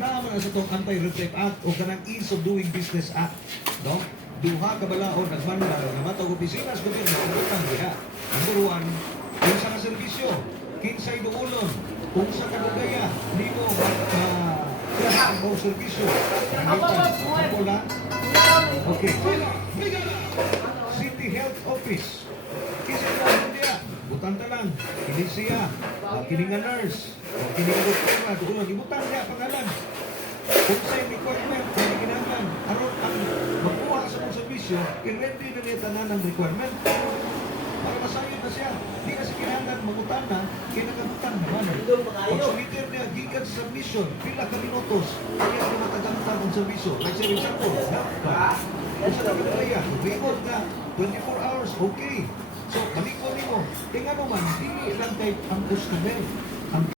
Naman sa itong Anti-Red Act o kanang Ease of Doing Business Act. No? Duha kabalaon nagmanlar na matag opisina sa gobyerno ang utang diha. Number one, kinsa ka serbisyo, kinsay duulon, kung sa kadugaya, di mo kailangan mo serbisyo. Wala? Okay. City Health Office. Kinsay duulon diha. Butang talang, hindi siya, kini nga nurse, kini nga doktora, duulon, ibutang diha pangalan. Kung sa'yo requirement, kung ginagawa, aron ang magkuha ka sa mong servisyo, i-ready na niya tanan ng requirement. Para masayo na siya. Di kasi kailangan magutan na, kaya nakagutan naman. Pag sumiter niya, gikan sa submission, pila ka minutos, kaya na matagamtan ang servisyo. Like sa example, kung sa dapat kaya, record na, 24 hours, okay. So, kami ko nimo, tingnan mo man, hindi lang kay ang customer.